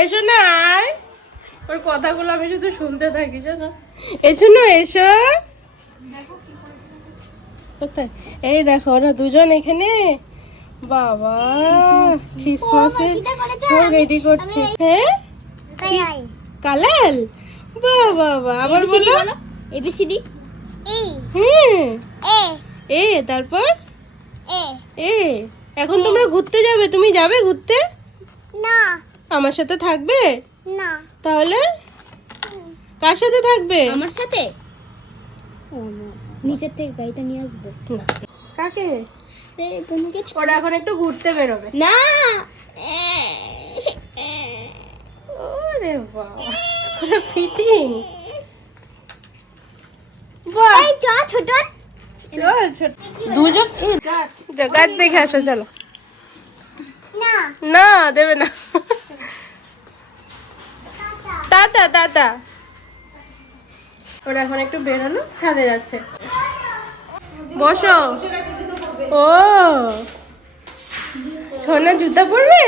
এসো না আয়। ওর কথাগুলো আমি শুধু শুনতে থাকি জানো? এসো না এসো। কোথায়? এই দেখো ওরা দুজন এখানে। বাবা ক্রিসমাসের রেডি করছে। হ্যাঁ? কালাল? বাহ বাবা আবার বলো। এবিসিডি হ্যাঁ এ তারপর? এ এখন তোমরা ঘুরতে যাবে তুমি যাবে ঘুরতে? না। আমার সাথে থাকবে? না। তাহলে? কার সাথে থাকবে? আমার সাথে? ও নিচের থেকে গাড়িটা নিয়ে আসব। না। কাকে? ওরা এখন একটু ঘুরতে বেরোবে। না। ওরে বাবা। ফিটিং বাহ। এই চা ছোট। দুজন? গাছ। যা, দেখে আসো চলো। না। না দেবে না। টাটা টাটা ওরা এখন একটু বেরোলো ছাদে যাচ্ছে। বসো। ও। সোনা জুতা পরবে?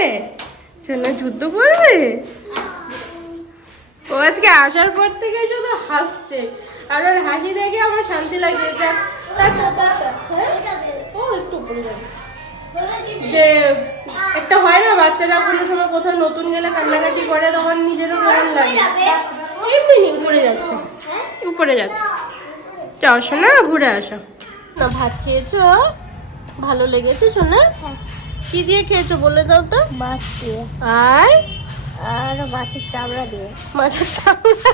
সোনা জুতো পরবে? ও আজকে আসার পর থেকে শুধু হাসছে। আর ওর হাসি দেখে আমার শান্তি লাগছে। এটা হ্যাঁ? ও একটু উপরে যাবে। যে একটা হয় না বাচ্চারা কোনো সময় কোথাও নতুন গেলে কান্নাকাটি করে তখন নিজেরও কেমন লাগে? এমনি নি উপরে যাচ্ছে। উপরে যাচ্ছে। যাও শোনা ঘুরে আসো। না ভাত খেয়েছো? ভালো লেগেছে শোনা? কি দিয়ে খেয়েছো বলে দাও তো। মাছ দিয়ে। আর? আর মাছের চামড়া দিয়ে। মাছের চামড়া?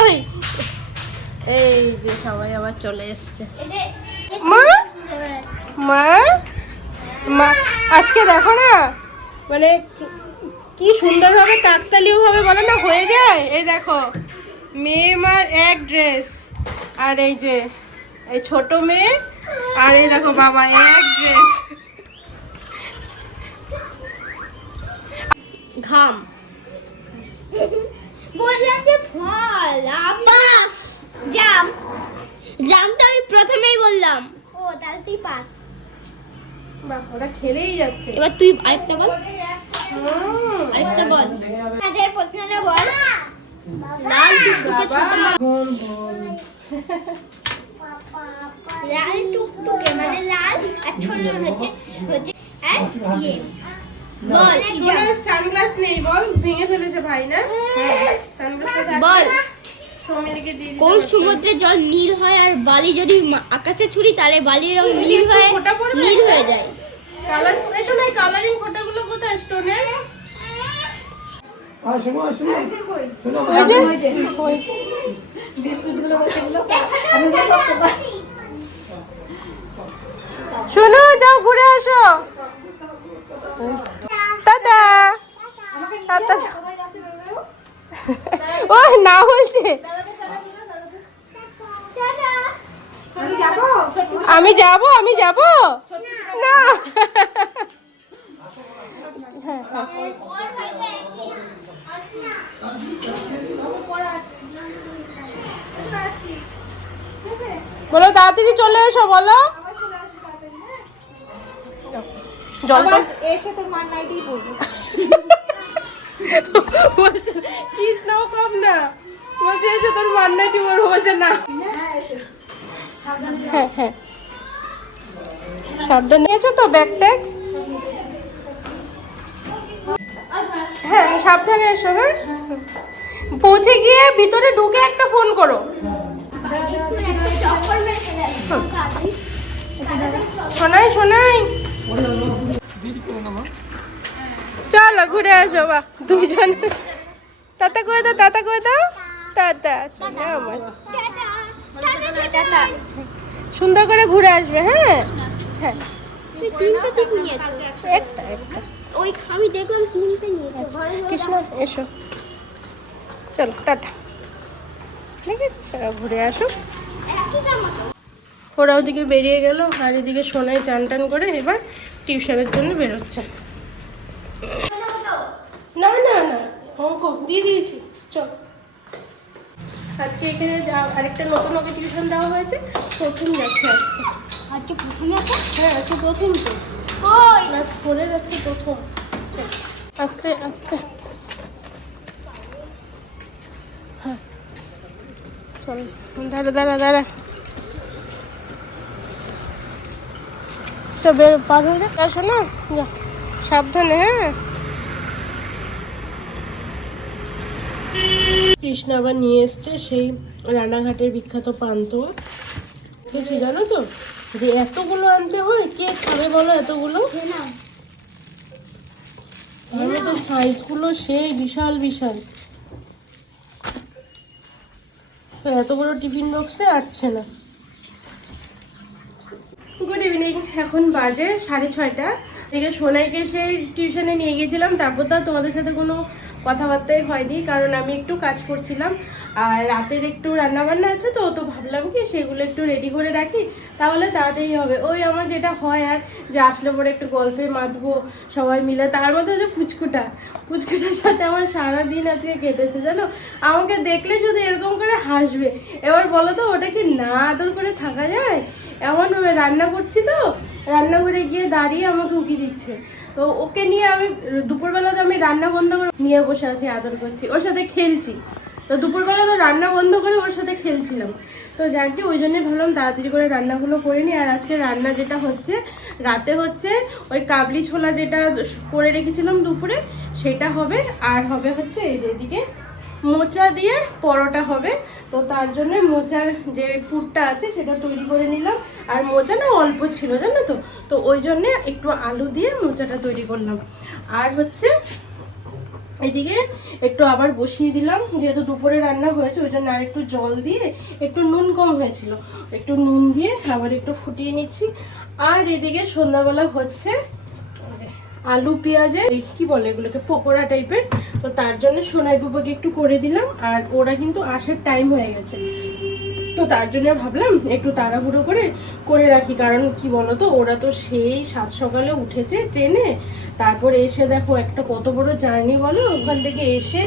ওই। এই যে সবাই আবার চলে এসছে। মা? মা? মা আজকে দেখো না মানে কি- সুন্দরভাবে কাকতালীয় ভাবে বলে না হয়ে যায়? এই দেখো মেয়ে মার এক ড্রেস আর এই যে এই ছোট মেয়ে আর এই দেখো বাবা এক ড্রেস ঘাম। বললাম যে ফল পাস জাম। জাম তো আমি প্রথমেই বললাম। ও তাহলে তুই পাস। খেলেই যাচ্ছে। এবার তুই আরেকটা বল। আরেকটা বল। আজের প্রশ্নটা বল। লাল টুকটুকে ছোট লাল টুকটুকে মানে লাল আর ছোট হচ্ছে হচ্ছে আর ইয়ে। বল সানগ্লাস নেই বল ভেঙে ফেলেছে ভাই না? সানগ্লাসটা বল সৌমিলিকে দিয়ে দিতে কোন পারতো। সমুদ্রের জল নীল হয় আর বালি যদি আকাশে ছুড়ি তাহলে বালির রং নীল হয়ে নীল হয়ে যায়। কালার এই শোনো কালারিং ফোটাগুলো কোথায়? স্টোনে যাও ঘুরে আসো। দাদা দাদা ও না বলছে। আমি যাব? আমি যাব না। বলো তাড়াতাড়ি চলে এসো বলো। জলটা এসে তোর মার নাইটেই পড়ব তোর না। হ্যাঁ হ্যাঁ। নিয়েছো তো, ব্যাগ ট্যাগ। হ্যাঁ হ্যাঁ। পৌঁছে গিয়ে ভিতরে ঢুকে একটা ফোন করো। শোনাই শোনাই। ঘুরে আসো বা দুজন তাতা করে দাও, তাতা করে দাও। তাতা শোনা আমার। সুন্দর করে ঘুরে আসবে হ্যাঁ? হ্যাঁ। কৃষ্ণ, এসো। চলো, টাটা। ঠিক আছে ঘুরে আসো ওরা ওদিকে বেরিয়ে গেল, আর এদিকে সোনায় চান টান করে এবার টিউশনের জন্য বেরোচ্ছে। না না না অঙ্ক দিয়ে দিয়েছি চল। আজকে এখানে আরেকটা নতুন ওকে টিউশন দেওয়া হয়েছে প্রথম যাচ্ছে আজকে। আজকে প্রথম আছে? হ্যাঁ আজকে প্রথম তো। ক্লাস ফোরের আজকে প্রথম। আস্তে আস্তে। হ্যাঁ। চল দাঁড়া দাঁড়া দাঁড়া। তো বের পার হয়ে যা। শোনো। সাবধানে হ্যাঁ। কৃষ্ণা আবার নিয়ে এসছে সেই রানাঘাটের বিখ্যাত পান্তুয়া। দেখছি জানো তো? যে এতগুলো আনতে হয়, কে খাবে বলো এতগুলো? তাহলে তো সাইজগুলো সেই বিশাল বিশাল। তো এত বড় টিফিন বক্সে আসছে না। গুড ইভিনিং এখন বাজে সাড়ে ছয়টা। থেকে সোনাইকে সেই টিউশনে নিয়ে গেছিলাম তারপর তো তোমাদের সাথে কোনো কথাবার্তাই হয়নি, কারণ আমি একটু কাজ করছিলাম, আর রাতের একটু রান্নাবান্না আছে তো তো ভাবলাম কি সেগুলো একটু রেডি করে রাখি, তাহলে তাড়াতাড়ি হবে। ওই আমার যেটা হয় আর যে আসলে পরে একটু গল্পে মাতবো সবাই মিলে, তার মধ্যে হচ্ছে ফুচকুটা, ফুচকুটার সাথে আমার সারা দিন আজকে কেটেছে, জানো? আমাকে দেখলে শুধু এরকম করে হাসবে। এবার বলো তো, ওটা কি না আদর করে থাকা যায়? এমনভাবে রান্না করছি তো, রান্নাঘরে গিয়ে দাঁড়িয়ে আমাকে উকি দিচ্ছে। তো ওকে নিয়ে আমি, দুপুরবেলা তো আমি রান্না বন্ধ করে, নিয়ে বসে আছি, আদর করছি, ওর সাথে খেলছি। তো দুপুরবেলা তো রান্না বন্ধ করে ওর সাথে খেলছিলাম। তো যাকে ওই জন্যই ভাবলাম তাড়াতাড়ি করে রান্নাগুলো করে নিই। আর আজকে রান্না যেটা হচ্ছে, রাতে হচ্ছে ওই কাবলি ছোলা যেটা করে রেখেছিলাম দুপুরে, সেটা হবে। আর হবে হচ্ছে এই যে এদিকে মোচা দিয়ে পরোটা হবে। তো তার জন্য মোচার যে পুরটা আছে সেটা তৈরি করে নিলাম। আর মোচা না অল্প ছিল, জানো তো? তো ওই জন্যে একটু আলু দিয়ে মোচাটা তৈরি করলাম। আর হচ্ছে এদিকে একটু আবার বসিয়ে দিলাম, যেহেতু দুপুরে রান্না হয়েছে, ওই জন্য আর একটু জল দিয়ে একটু নুন কম হয়েছিল। একটু নুন দিয়ে আবার একটু ফুটিয়ে নিচ্ছি। আর এদিকে সন্ধ্যাবেলা হচ্ছে আলু পেঁয়াজের কি বলে এগুলোকে, পকোড়া টাইপের তো তার জন্য সোনাই বুবাকে একটু করে দিলাম, আর ওরা কিন্তু আসার টাইম হয়ে গেছে। তো তার জন্য ভাবলাম একটু তাড়াহুড়ো করে করে রাখি, কারণ কি বলতো, ওরা তো সেই সাত সকালে উঠেছে ট্রেনে। তারপর এসে দেখো, একটা কত বড় জার্নি বলো, ওখান থেকে এসে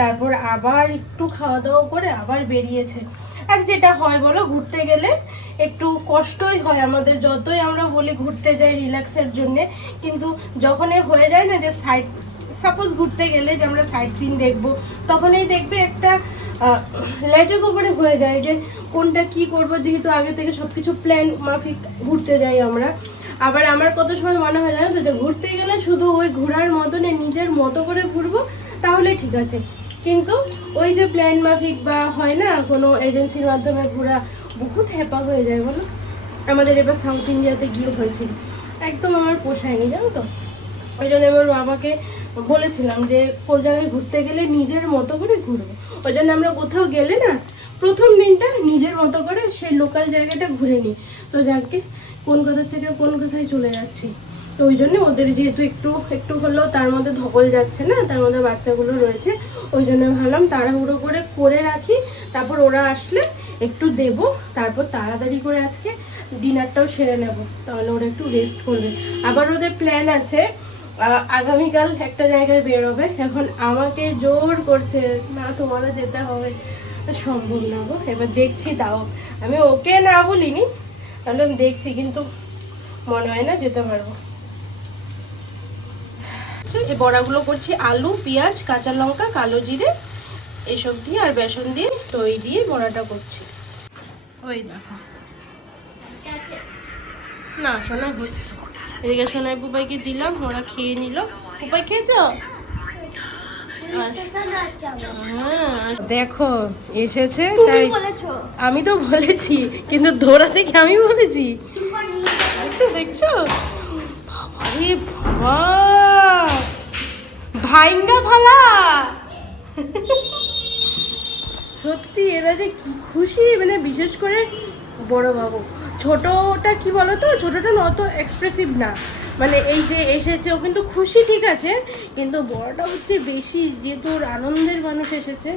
তারপর আবার একটু খাওয়া দাওয়া করে আবার বেরিয়েছে। আর যেটা হয় বলো ঘুরতে গেলে একটু কষ্টই হয় আমাদের যতই আমরা বলি ঘুরতে যাই রিল্যাক্সের জন্যে কিন্তু যখনই হয়ে যায় না যে সাইড সাপোজ ঘুরতে গেলে যে আমরা সাইড সিন দেখব তখনই দেখবে একটা আহ, লেজে গোবরে হয়ে যায় যে কোনটা কি করব যেহেতু আগে থেকে সব কিছু প্ল্যান মাফিক ঘুরতে যাই আমরা। আবার আমার কত সময় মনে হয় জানো তো যে ঘুরতে গেলে শুধু ওই ঘোরার মতনে নিজের মতো করে ঘুরবো তাহলে ঠিক আছে। কিন্তু ওই যে প্ল্যান মাফিক বা হয় না, কোনো এজেন্সির মাধ্যমে ঘোরা বহুত হ্যাপা হয়ে যায় বলো? আমাদের এবার সাউথ ইন্ডিয়াতে গিয়ে হয়েছিল একদম আমার পোষায়নি, জানো তো? ওই জন্য এবার বাবাকে বলেছিলাম যে, কোন জায়গায় ঘুরতে গেলে নিজের মতো করে ঘুরবো। ওই জন্য আমরা কোথাও গেলে না, প্রথম দিনটা নিজের মতো করে সেই লোকাল জায়গাটা ঘুরে নিই। তো যাকে কোন কোথা থেকে কোন কোথায় চলে যাচ্ছি। তো ওই জন্য ওদের যেহেতু একটু একটু হলেও তার মধ্যে ধকল যাচ্ছে না, তার মধ্যে বাচ্চাগুলো রয়েছে, ওই জন্য ভাবলাম তাড়াহুড়ো করে করে রাখি, তারপর ওরা আসলে একটু দেব, তারপর তাড়াতাড়ি করে আজকে ডিনারটাও সেরে নেব, তাহলে ওরা একটু রেস্ট করবে। আবার ওদের প্ল্যান আছে আগামীকাল একটা জায়গায় বেরোবে, এখন আমাকে জোর করছে না তোমারও যেতে হবে। সম্ভব না গো, এবার দেখছি তাও। আমি ওকে না বলিনি, তাহলে দেখছি, কিন্তু মনে হয় না যেতে পারব। আচ্ছা, এই বড়াগুলো করছি আলু পেঁয়াজ কাঁচা লঙ্কা কালো জিরে এসব দিয়ে আর বেসন দিয়ে দই দিয়ে বড়াটা করছি। ওই দেখো। না সোনা হচ্ছে এদিকে সোনাই বুবাইকে দিলাম ওরা খেয়ে নিল। বুবাই খেয়েছো? হ্যাঁ, দেখো এসেছে তাই আমি তো বলেছি কিন্তু ধরা থেকে আমি বলেছি। দেখছ? দেখছ বাবারে বাবা! ভাইঙ্গা ফালা সত্যি এরা যে কি খুশি মানে বিশেষ করে বড় বাবু ছোটটা কি বলতো? ছোটটা না অত এক্সপ্রেসিভ না। মানে এই যে এসেছে ও কিন্তু খুশি ঠিক আছে? কিন্তু বড়টা হচ্ছে বেশি যেহেতু ওর আনন্দের মানুষ এসেছে।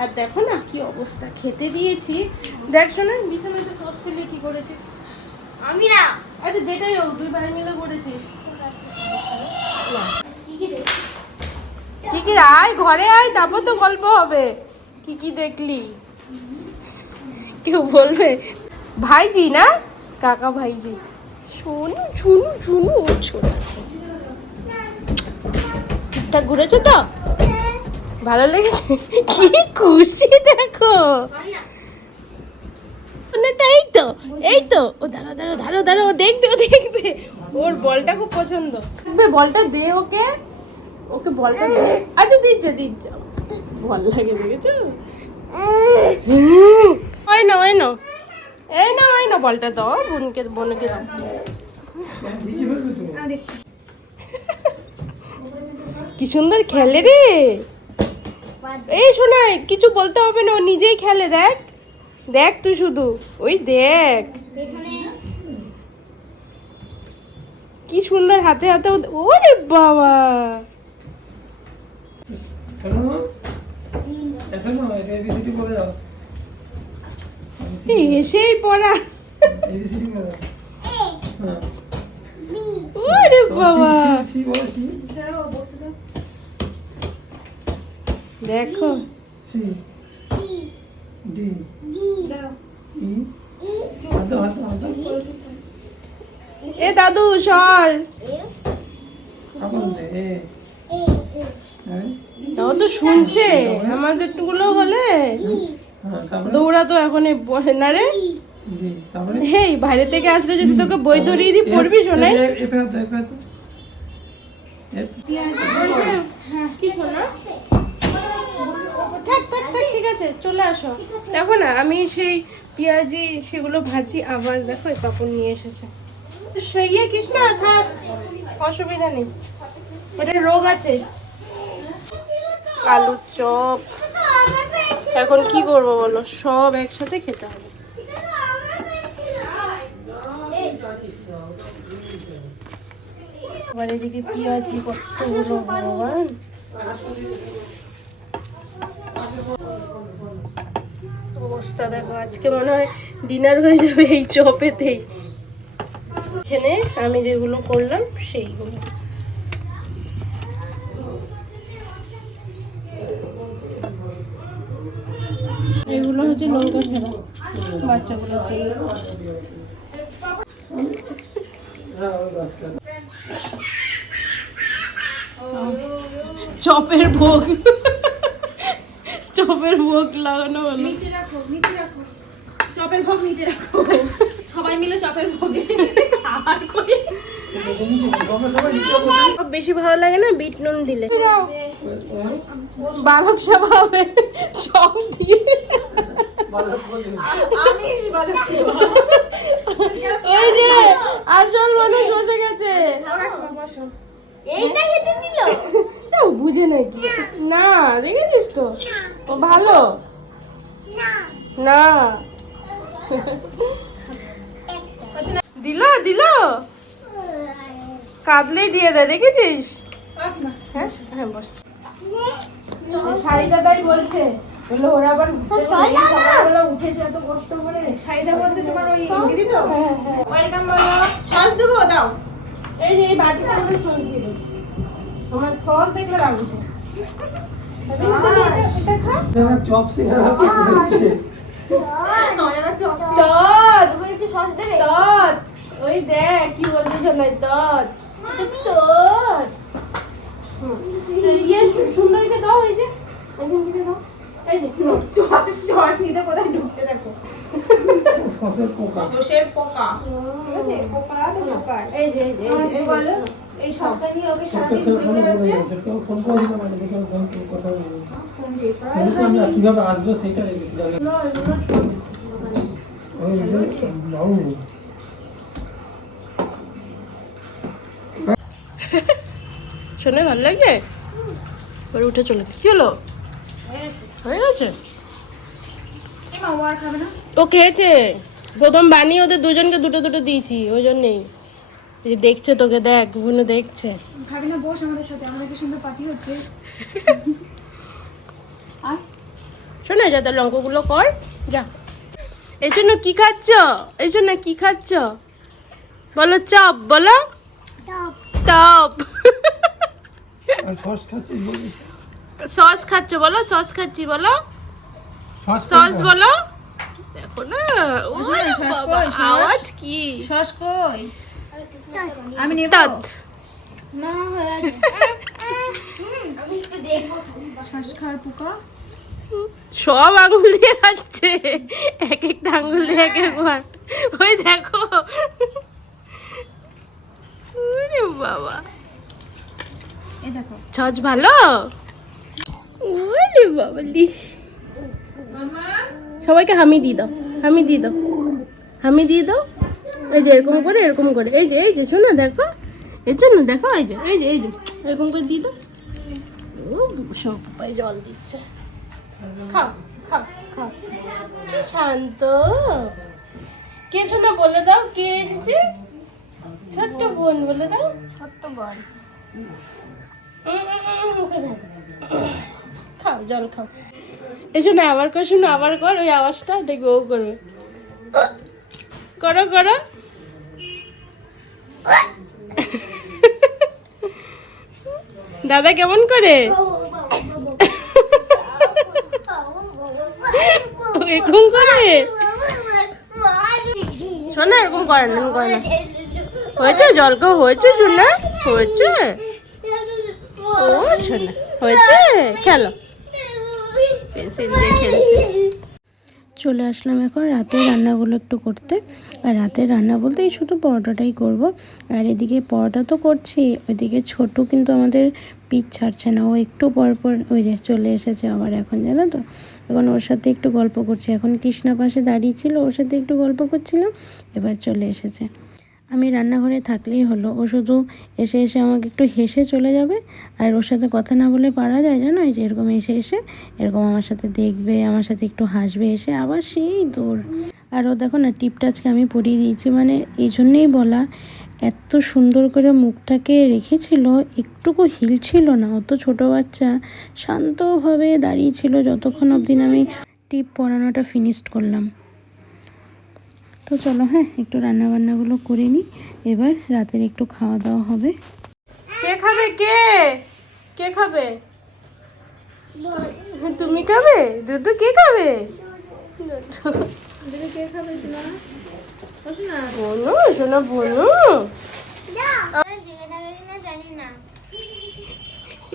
আর দেখো না কি অবস্থা খেতে দিয়েছি। দেখ শোনা বিছানাতে সস পেলে কি করেছে আমি না। আচ্ছা যেটাই হোক দুই ভাই মিলে করেছিস। কি কি আয় ঘরে আয় তারপর তো গল্প হবে। কি কি দেখলি? কেউ বলবে? ভাইজি না? কাকা ভাইজি। শোনো শুনু শুনু শোনো। ঠিকঠাক ঘুরেছো তো? ভালো লেগেছে? কি খুশি দেখো। এই তো এই তো। ও দাঁড়া দাঁড়া দাঁড়ো দাঁড়ো দেখবে ও দেখবে। ওর বলটা খুব পছন্দ। বলটা দে ওকে। ওকে বলটা দে। আচ্ছা দিচ্ছে দিচ্ছে। বল লাগে দেখেছ? ওই না ওই না এই না ওই না বলটা দাও বোনকে বোনকে দাও। কি সুন্দর খেলে রে। এই শোনাই কিছু বলতে হবে না ও নিজেই খেলে দেখ। দেখ তুই শুধু। ওই দেখ। কি সুন্দর হাতে হাতে ওরে বাবা। শোনো। এ শোনো এবিসিডি বলে দাও। এই হেসেই পড়া। ওরে বাবা। দেখো। সি। ডি। ই। হাত হাত হাত এ দাদু, সর। তো শুনছে? আমাদের টুকুলো হলে? তারপরে দৌড়াতো এখন বলে না রে। হেই, বাইরে থেকে আসলে যদি তোকে বই ধরিয়ে দিই, পড়বি শোনাই কি শোনা থাক থাক ঠিক আছে, চলে আসো। দেখো না, আমি সেই পেঁয়াজি, সেগুলো ভাজি, আবার দেখো তখন নিয়ে এসেছে। সেই কৃষ্ণা, থাক, অসুবিধা নেই। ওটা রোগ আছে। আলুর চপ। এখন কি করব বলো? সব একসাথে খেতে হবে। অবস্থা দেখো, আজকে মনে হয় ডিনার হয়ে যাবে এই চপেতেই। এখানে আমি যেগুলো করলাম সেইগুলো। এগুলো হচ্ছে লঙ্কা ছাড়া বাচ্চাগুলোর জন্য। চপের ভোগ। চপের ভোগ লাগানো হলো। নিচে রাখো নিচে রাখো। চপের ভোগ নিচে রাখো। সবাই মিলে চপের ভোগে করি। সব বেশি ভালো লাগে না বিট নুন দিলে। বালক সভা হবে চপ দিয়ে। ওই যে আসল মানুষ বসে গেছে। এইটা খেতে দিল? তাও বুঝে নাকি না দেখেছিস তো? ও ভালো? না। দিল দিল? কাঁদলেই দিয়ে দেয় দেখেছিস? হ্যাঁ হ্যাঁ বস। শাড়ি দাদাই বলছে। বলল ওরা আবার উঠেছে এত কষ্ট করে। শাড়িটা বলতে তোমার ওই দিদি তো? হ্যাঁ হ্যাঁ। ওয়েলকাম বলো। সস দেবো? দাও। এই যে এই বাটিটা করে সস দিল আমার সস দেখলে রাগ উঠে। তুমি চপ ওই দেখ কি বলতে শোনাই তত তত। ইয়ে সুন্দরীকে দাও এই যে এখান থেকে দাও। এই যে চস চস নিতে কোথায় ঢুকছে দেখো। সসের পোকা। দোষের পোকা। ঠিক আছে পোকা তো পোকা। এই যে এই যে, এই যে, এই যে বলো এই সসটা নিয়ে ওকে সারাদিন ঘুরে আসতে ফোন করে দিল মানে দেখে ফোন কথা বলব। বলছি আমরা কীভাবে আসব সেটা জানি এগুলো এগুলো ওই যে শোনে ভালো লাগে? পরে উঠে চলে গেছে কি হলো? হয়ে গেছে? ও আর খাবে না ও খেয়েছে। প্রথম বানিয়ে ওদের দুজনকে দুটো দুটো দিয়েছি ওই জন্যেই। দেখছে তোকে দেখ বোনে দেখছে। খাবি না বস আমাদের সাথে আমাদের কি সুন্দর পার্টি হচ্ছে? আর শোনা যা তার অঙ্কগুলো কর যা। এই জন্য কি খাচ্ছ? এই জন্য কি খাচ্ছ? বলো চপ বলো। টপ। আর সস খাচ্ছ বলো সস খাচ্ছি বলো। সস বলো। দেখো না ওরে বাবা আওয়াজ কি? সস কই? আমি নেব। না সস খাওয়ার পোকা? সব আঙুল দিয়ে খাচ্ছে। এক একটা আঙুল দিয়ে এক একবার ওই দেখো। বাবা। এই দেখো। ছজ ভালো? ওরে বাবালি। সবাইকে হামি দিয়ে দাও হামি দিয়ে দাও হামি দিয়ে দাও। এই যে এরকম করে এরকম করে। এই যে এই যে শোনো দেখো। এর জন্য দেখো এই যে এই যে এই যে এরকম করে দিয়ে দাও। ও সব পায়ে জল দিচ্ছে। খাও খাও খাও। কি শান্ত। কে শোনা বলে দাও কে এসেছে? ছোট্ট বোন বলে দাও। ছোট্ট বোন। খাও, জল খাও। এসো না আবার কর, শোনো, আবার কর, ওই আওয়াজটা দেখবে, ও করবে। করো করো। দাদা কেমন করে? এরকম করে? শোনা, এরকম করে না করে না। হয়েছে? জল খাও, হয়েছে, শোনা। হয়েছে? ও শোনা হয়েছে খেলো। পেন্সিল দিয়ে খেলছে চলে আসলাম এখন রাতের রান্নাগুলো একটু করতে। আর রাতের রান্না বলতে এই শুধু পরোটাটাই করব। আর এদিকে পরোটা তো করছি ওইদিকে ছোট কিন্তু আমাদের পিচ ছাড়ছে না। ও একটু পর পর ওই যে চলে এসেছে আবার এখন জানো তো? এখন ওর সাথে একটু গল্প করছি। এখন কৃষ্ণা পাশে দাঁড়িয়ে ছিল ওর সাথে একটু গল্প করছিলাম এবার চলে এসেছে। আমি রান্নাঘরে থাকলেই হলো। ও শুধু এসে এসে আমাকে একটু হেসে চলে যাবে। আর ওর সাথে কথা না বলে পারা যায়, জানো? এই যে এরকম এসে এসে, এরকম আমার সাথে দেখবে, আমার সাথে একটু হাসবে, এসে আবার সেই দৌড়। আর ও দেখো না টিপটা আজকে আমি পরিয়ে দিয়েছি। মানে এই জন্যেই বলা, এত সুন্দর করে মুখটাকে রেখেছিল, একটুকু হিলছিল না। অত ছোট বাচ্চা, শান্তভাবে দাঁড়িয়েছিল যতক্ষণ অবধি আমি টিপ পরানোটা ফিনিশড করলাম। তো চলো হ্যাঁ একটু রান্না বান্নাগুলো করে নিই। এবার রাতের একটু খাওয়া দাওয়া হবে। কে খাবে? কে? কে খাবে? তুমি খাবে? দুধ কে খাবে? বলো শোনা বলো। জানি না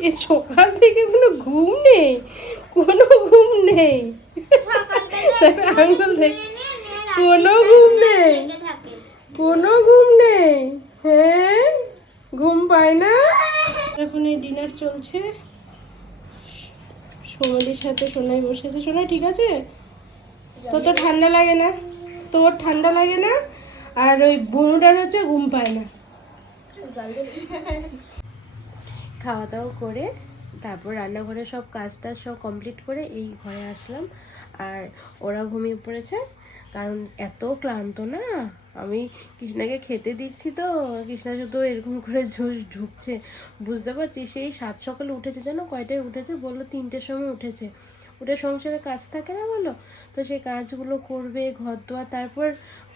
এ সকাল থেকে কোনো ঘুম নেই। কোনো ঘুম নেই। আঙ্গুল দেখ। কোনো ঘুম নেই। কোনো ঘুম নেই। হ্যাঁ? ঘুম পায় না? এখন এই ডিনার চলছে। সোনালির সাথে সোনাই বসেছে। সোনা ঠিক আছে? তোর তো ঠান্ডা লাগে না। তোর ঠান্ডা লাগে না? আর ওই বনুটার হচ্ছে ঘুম পায় না। খাওয়া দাওয়া করে তারপর রান্নাঘরে সব কাজ টাজ সব কমপ্লিট করে এই ঘরে আসলাম। আর ওরা ঘুমিয়ে পড়েছে। কারণ এত ক্লান্ত না? আমি কৃষ্ণাকে খেতে দিচ্ছি তো, কৃষ্ণা শুধু এরকম করে ঝুস ঢুকছে। বুঝতে পারছি সেই সাত সকালে উঠেছে যেন, কয়টায় উঠেছে? বলল তিনটের সময় উঠেছে। উঠে সংসারে কাজ থাকে না বলো তো সেই কাজগুলো করবে ঘর দোয়ার তারপর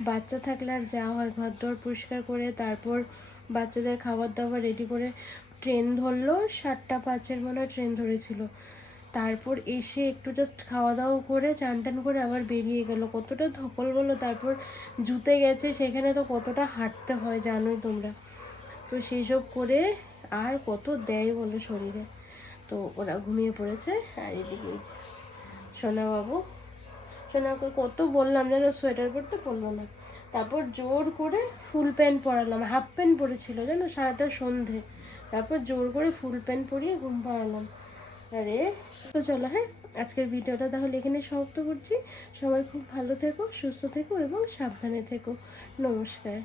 বাচ্চা থাকলে আর যা হয়। ঘর দোয়ার পরিষ্কার করে, তারপর বাচ্চাদের খাবার দাবার রেডি করে ট্রেন ধরলো। সাতটা পাঁচের মনে ট্রেন ধরেছিল। তারপর এসে একটু জাস্ট খাওয়া দাওয়া করে চান টান করে আবার বেরিয়ে গেল। কতটা ধকল বলো, তারপর জুতে গেছে, সেখানে তো কতটা হাঁটতে হয় জানোই তোমরা। তো সেই সব করে আর কত দেয় বলো শরীরে। তো ওরা ঘুমিয়ে পড়েছে আর এদিকে সোনা বাবু সোনাকে কত বললাম যেন সোয়েটার পরতে পরলো না। তারপর জোর করে ফুল প্যান্ট পরালাম, হাফ প্যান্ট পরেছিল জানো, সারাটা সন্ধে। তারপর জোর করে ফুল প্যান্ট পরিয়ে ঘুম পাড়ালাম। আরে তো চলো হ্যাঁ? আজকের ভিডিওটা তাহলে এখানে সমাপ্ত করছি। সবাই খুব ভালো থেকো, সুস্থ থেকো এবং সাবধানে থেকো। নমস্কার।